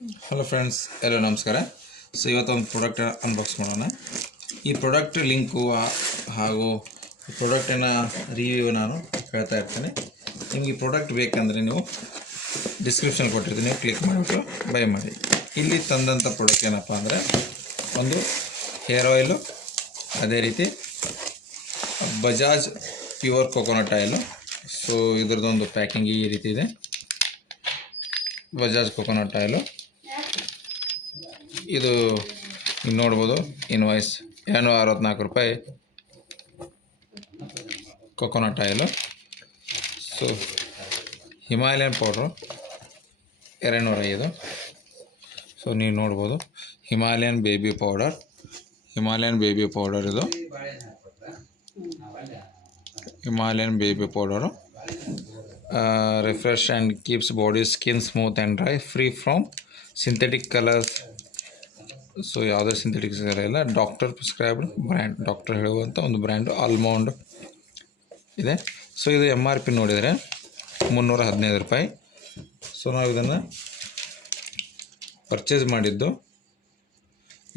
Hello friends, ಎಲ್ಲ ನಮಸ್ಕಾರ. So ಇವತ್ತೊಂದು ಪ್ರಾಡಕ್ಟ್ ಅನ್ಬಾಕ್ಸ್ ಮಾಡೋಣ. ಈ ಪ್ರಾಡಕ್ಟ್ ಲಿಂಕು ಹಾಗೂ ಪ್ರಾಡಕ್ಟಿನ ರಿವ್ಯೂ ನಾನು ಹೇಳ್ತಾ ಇರ್ತೀನಿ. ನಿಮಗೆ ಈ ಪ್ರಾಡಕ್ಟ್ ಬೇಕಂದರೆ ನೀವು ಡಿಸ್ಕ್ರಿಪ್ಷನ್ ಕೊಟ್ಟಿರ್ತೀನಿ, ನೀವು ಕ್ಲಿಕ್ ಮಾಡಿಬಿಟ್ಟು ಬೈ ಮಾಡಿ. ಇಲ್ಲಿ ತಂದಂಥ ಪ್ರಾಡಕ್ಟ್ ಏನಪ್ಪ ಅಂದರೆ ಒಂದು ಹೇರ್ ಆಯಿಲು, ಅದೇ ರೀತಿ Bajaj pure coconut oil. So ಇದ್ರದ್ದೊಂದು ಪ್ಯಾಕಿಂಗ್ ಈ ರೀತಿ ಇದೆ. ಬಜಾಜ್ ಕೊಕೊನಟ್ ಆಯಿಲು ಇದು ನೀವು ನೋಡ್ಬೋದು. Invoice ₹264 coconut oil. So Himalayan powder 205. So ನೀವು ನೋಡ್ಬೋದು ಹಿಮಾಲಯನ್ ಬೇಬಿ ಪೌಡರ್ ಇದು Himalayan baby powder. Refresh and keeps body skin smooth and dry, free from synthetic colours. So ಯಾವುದೇ ಸಿಂಥೆಟಿಕ್ಸ್ ಇಲ್ಲ. ಡಾಕ್ಟರ್ ಪ್ರಿಸ್ಕ್ರೈಬ್ಡ್ ಬ್ರ್ಯಾಂಡ್, ಡಾಕ್ಟರ್ ಹೇಳುವಂಥ ಒಂದು brand ಆಲ್ಮೌಂಡ್ ಇದೆ. So ಇದು MRP ನೋಡಿದರೆ ₹315. ಸೊ ನಾವು ಇದನ್ನು ಪರ್ಚೇಸ್ ಮಾಡಿದ್ದು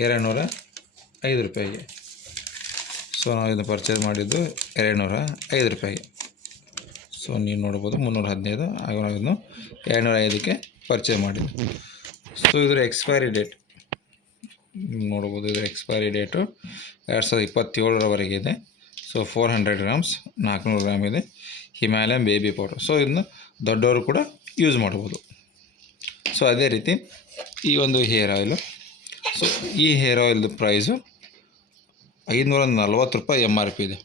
₹205. ಸೊ ನಾವು ಇದನ್ನು ಪರ್ಚೇಸ್ ಮಾಡಿದ್ದು ₹205. ಸೊ ನೀವು ನೋಡ್ಬೋದು 315, ಆಗ ನಾವು ಇದನ್ನು 205ಕ್ಕೆ ಪರ್ಚೇಸ್ ಮಾಡಿದ್ದು. ಸೊ ಇದರ ಎಕ್ಸ್ಪೈರಿ ಡೇಟ್ ನೋಡ್ಬೋದು. ಇದರ ಎಕ್ಸ್ಪೈರಿ ಡೇಟು 2027ರವರೆಗೆ ಇದೆ. ಸೊ 400 ಗ್ರಾಮ್ಸ್, 400 ಗ್ರಾಮ್ ಇದೆ ಹಿಮಾಲಯನ್ ಬೇಬಿ ಪೌಡರ್. ಸೊ ಇದನ್ನು ದೊಡ್ಡವರು ಕೂಡ ಯೂಸ್ ಮಾಡ್ಬೋದು. ಸೊ ಅದೇ ರೀತಿ ಈ ಒಂದು ಹೇರ್ ಆಯಿಲು. ಸೊ ಈ ಹೇರ್ ಆಯಿಲ್ದು ಪ್ರೈಸು ₹540 MRP ಇದೆ.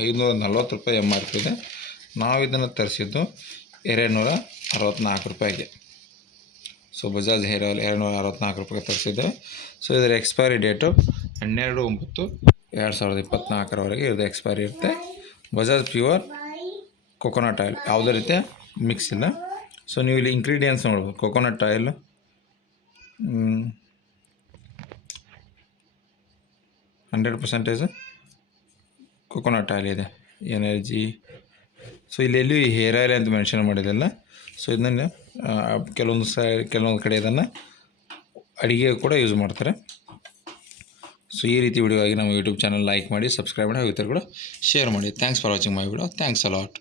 ₹540 MRP ಇದೆ. ನಾವು ಇದನ್ನು ತರಿಸಿದ್ದು ₹264. ಸೊ ಬಜಾಜ್ ಹೇರ್ ಆಯಿಲ್ ₹264 ತರಿಸಿದ್ದು. ಸೊ ಇದರ ಎಕ್ಸ್ಪೈರಿ ಡೇಟು 12/9/2024ರವರೆಗೆ ಇದು ಎಕ್ಸ್ಪೈರಿ ಇರುತ್ತೆ. ಬಜಾಜ್ ಪ್ಯೂರ್ ಕೊಕೊನಟ್ ಆಯಿಲ್, ಯಾವುದೇ ರೀತಿಯ ಮಿಕ್ಸ್ ಇಲ್ಲ. ಸೊ ನೀವು ಇಲ್ಲಿ ಇಂಗ್ರೀಡಿಯೆಂಟ್ಸ್ ನೋಡ್ಬೋದು. ಕೊಕೊನಟ್ ಆಯಿಲ್ 100% ಕೊಕೊನಟ್ ಆಯಿಲ್ ಇದೆ. ಎನರ್ಜಿ. ಸೊ ಇಲ್ಲಿ ಹೇರ್ ಆಯಿಲ್ ಅಂತ ಮೆನ್ಷನ್ ಮಾಡಿದೆಲ್ಲ. ಸೊ ಇದನ್ನು ಕೆಲವೊಂದು ಕಡೆ ಇದನ್ನು ಅಡುಗೆ ಕೂಡ ಯೂಸ್ ಮಾಡ್ತಾರೆ. ಸೊ ಈ ರೀತಿ ವಿಡಿಯೋ ಆಗಿ ನಮ್ಮ ಯೂಟ್ಯೂಬ್ ಚಾನಲ್ ಲೈಕ್ ಮಾಡಿ, ಸಬ್ಸ್ಕ್ರೈಬ್ ಮಾಡಿ, ಹಾಗೂ ಇತರ ಕೂಡ ಶೇರ್ ಮಾಡಿ. Thanks for watching my video. Thanks a lot.